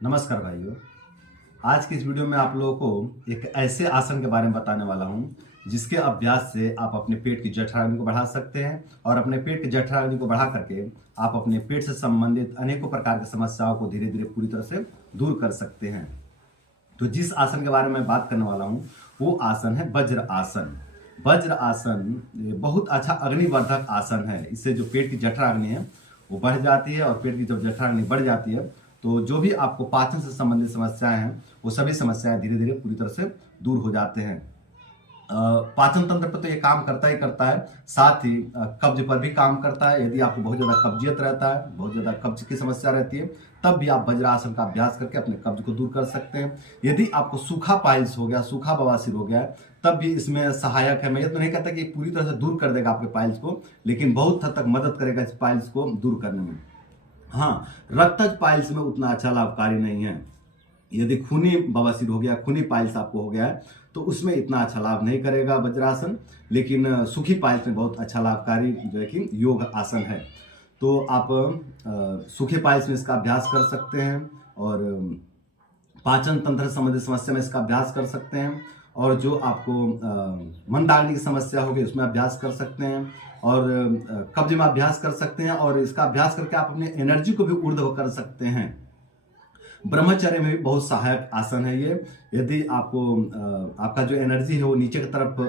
नमस्कार भाइयों। आज की इस वीडियो में आप लोगों को एक ऐसे आसन के बारे में बताने वाला हूं जिसके अभ्यास से आप अपने पेट की जठराग्नि को बढ़ा सकते हैं और अपने पेट की जठराग्नि को बढ़ा करके आप अपने पेट से संबंधित अनेकों प्रकार की समस्याओं को धीरे धीरे पूरी तरह से दूर कर सकते हैं। तो जिस आसन के बारे में बात करने वाला हूं वो आसन है वज्र आसन। वज्र आसन ये बहुत अच्छा अग्निवर्धक आसन है। इससे जो पेट की जठराग्नि है वो बढ़ जाती है और पेट की जब जठराग्नि बढ़ जाती है तो जो भी आपको पाचन से संबंधित समस्याएं हैं वो सभी समस्याएं धीरे धीरे पूरी तरह से दूर हो जाते हैं। पाचन तंत्र पर तो ये काम करता ही करता है, साथ ही कब्ज पर भी काम करता है। यदि आपको बहुत ज्यादा कब्जियत रहता है, बहुत ज्यादा कब्ज की समस्या रहती है, तब भी आप वज्रासन का अभ्यास करके अपने कब्ज को दूर कर सकते हैं। यदि आपको सूखा पाइल्स हो गया, सूखा बवासीर हो गया है, तब भी इसमें सहायक है। मैं ये तो नहीं कहता कि पूरी तरह से दूर कर देगा आपके पाइल्स को, लेकिन बहुत हद तक मदद करेगा इस पाइल्स को दूर करने में। हाँ, रक्तज पाइल्स में उतना अच्छा लाभकारी नहीं है। यदि खूनी बवासीर हो गया, खूनी पाइल्स आपको हो गया है, तो उसमें इतना अच्छा लाभ नहीं करेगा वज्रासन, लेकिन सूखी पाइल्स में बहुत अच्छा लाभकारी जो है कि योग आसन है। तो आप सूखे पाइल्स में इसका अभ्यास कर सकते हैं और पाचन तंत्र से संबंधित समस्या में इसका अभ्यास कर सकते हैं। और जो आपको मंदाग्नि की समस्या होगी उसमें अभ्यास कर सकते हैं और कब्ज में अभ्यास कर सकते हैं। और इसका अभ्यास करके आप अपने एनर्जी को भी ऊर्ध्व कर सकते हैं। ब्रह्मचर्य में भी बहुत सहायक आसन है ये। यदि आपको आपका जो एनर्जी है वो नीचे की तरफ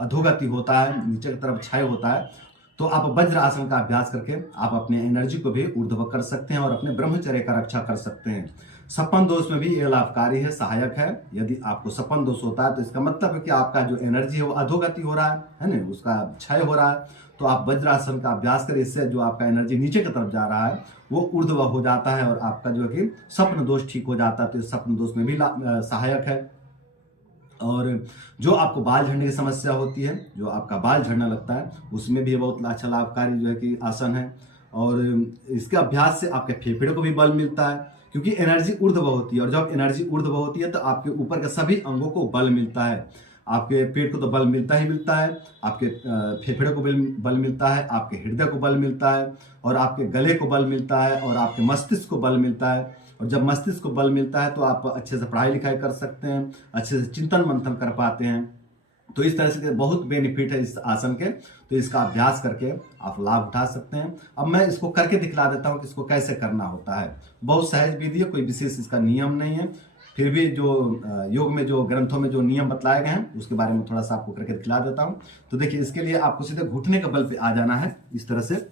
अधोगति होता है, नीचे की तरफ क्षय होता है, तो आप वज्र आसन का अभ्यास करके आप अपने एनर्जी को भी ऊर्ध्व कर सकते हैं और अपने ब्रह्मचर्य का रक्षा कर सकते हैं। सपन दोष में भी ये लाभकारी है, सहायक है। यदि आपको सपन दोष होता है तो इसका मतलब है कि आपका जो एनर्जी है वो अधोगति हो रहा है ना, उसका क्षय हो रहा है। तो आप वज्रासन का अभ्यास करें, इससे जो आपका एनर्जी नीचे की तरफ जा रहा है वो ऊर्ध्व हो जाता है और आपका जो है कि स्वप्न दोष ठीक हो जाता है। तो इस स्वप्न दोष में भी सहायक है। और जो आपको बाल झड़ने की समस्या होती है, जो आपका बाल झड़ना लगता है, उसमें भी बहुत अच्छा लाभकारी जो है कि आसन है। और इसके अभ्यास से आपके फेफड़े को भी बल मिलता है, क्योंकि एनर्जी ऊर्ध्व होती है और जब एनर्जी ऊर्ध्व होती है तो आपके ऊपर के सभी अंगों को बल मिलता है। आपके पेट को तो बल मिलता ही मिलता है, आपके फेफड़े को बल मिलता है, आपके हृदय को बल मिलता है और आपके गले को बल मिलता है और आपके मस्तिष्क को बल मिलता है। और जब मस्तिष्क को बल मिलता है तो आप अच्छे से पढ़ाई लिखाई कर सकते हैं, अच्छे से चिंतन मंथन कर पाते हैं। तो इस तरह से बहुत बेनिफिट है इस आसन के। तो इसका अभ्यास करके आप लाभ उठा सकते हैं। अब मैं इसको करके दिखला देता हूँ कि इसको कैसे करना होता है। बहुत सहज विधि है, कोई विशेष इसका नियम नहीं है। फिर भी जो योग में जो ग्रंथों में जो नियम बतलाए गए हैं उसके बारे में थोड़ा सा आपको करके दिखला देता हूँ। तो देखिए, इसके लिए आपको सीधे घुटने के बल पे आ जाना है। इस तरह से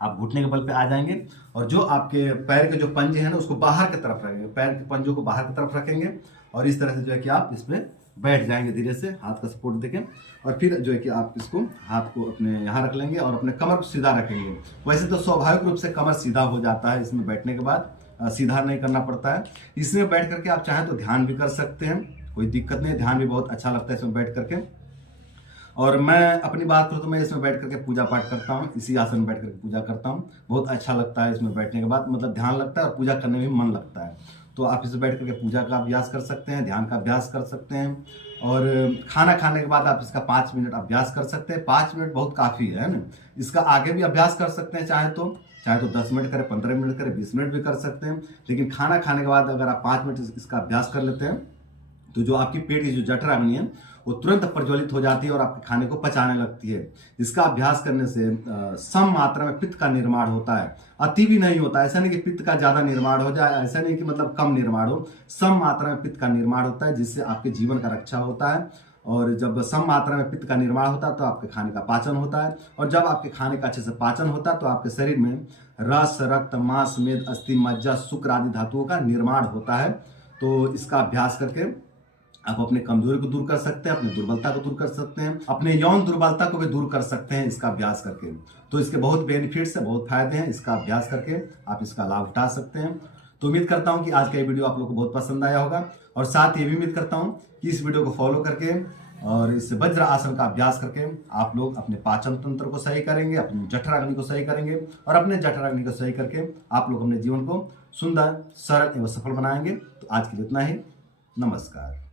आप घुटने के बल पे आ जाएंगे और जो आपके पैर के जो पंजे हैं ना उसको बाहर की तरफ रखेंगे, पैर के पंजों को बाहर की तरफ रखेंगे और इस तरह से जो है कि आप इसमें बैठ जाएंगे धीरे से, हाथ का सपोर्ट देके। और फिर जो है कि आप इसको हाथ को अपने यहाँ रख लेंगे और अपने कमर को सीधा रखेंगे। वैसे तो स्वाभाविक रूप से कमर सीधा हो जाता है इसमें बैठने के बाद, सीधा नहीं करना पड़ता है। इसमें बैठ करके आप चाहें तो ध्यान भी कर सकते हैं, कोई दिक्कत नहीं, ध्यान भी बहुत अच्छा लगता है इसमें बैठ करके। और मैं अपनी बात करूँ तो मैं इसमें बैठ करके पूजा पाठ करता हूँ, इसी आसन में बैठ करके पूजा करता हूँ। बहुत अच्छा लगता है इसमें बैठने के बाद, मतलब ध्यान लगता है और पूजा करने में मन लगता है। तो आप इसमें बैठ करके पूजा का अभ्यास कर सकते हैं, ध्यान का अभ्यास कर सकते हैं। और खाना खाने के बाद आप इसका 5 मिनट अभ्यास कर सकते हैं। 5 मिनट बहुत काफ़ी है ना। इसका आगे भी अभ्यास कर सकते हैं, चाहे तो 10 मिनट करें, 15 मिनट करें, 20 मिनट भी कर सकते हैं। लेकिन खाना खाने के बाद अगर आप 5 मिनट इसका अभ्यास कर लेते हैं तो जो आपकी पेट की जो जठराग्नि है वो तुरंत प्रज्वलित हो जाती है और आपके खाने को पचाने लगती है। इसका अभ्यास करने से सम मात्रा में पित्त का निर्माण होता है, अति भी नहीं होता। ऐसा नहीं कि पित्त का ज्यादा निर्माण हो जाए, ऐसा नहीं कि मतलब कम निर्माण हो। सम मात्रा में पित्त का निर्माण होता है जिससे आपके जीवन का रक्षा होता है। और जब सम मात्रा में पित्त का निर्माण होता है तो आपके खाने का पाचन होता है। और जब आपके खाने का अच्छे से पाचन होता है तो आपके शरीर में रस, रक्त, मांस, मेद, अस्थि, मज्जा, शुक्र आदि धातुओं का निर्माण होता है। तो इसका अभ्यास करके आप अपने कमजोरी को दूर कर सकते हैं, अपनी दुर्बलता को दूर कर सकते हैं, अपने यौन दुर्बलता को भी दूर कर सकते हैं इसका अभ्यास करके। तो इसके बहुत बेनिफिट्स है, बहुत फायदे हैं। इसका अभ्यास करके आप इसका लाभ उठा सकते हैं। तो उम्मीद करता हूं कि आज का ये वीडियो आप लोग को बहुत पसंद आया होगा और साथ ये भी उम्मीद करता हूं कि इस वीडियो को फॉलो करके और इस वज्र आसन का अभ्यास करके आप लोग अपने पाचन तंत्र को सही करेंगे, अपनी जठराग्नि को सही करेंगे और अपने जठराग्नि को सही करके आप लोग अपने जीवन को सुंदर, सरल एवं सफल बनाएंगे। तो आज के लिए इतना ही। नमस्कार।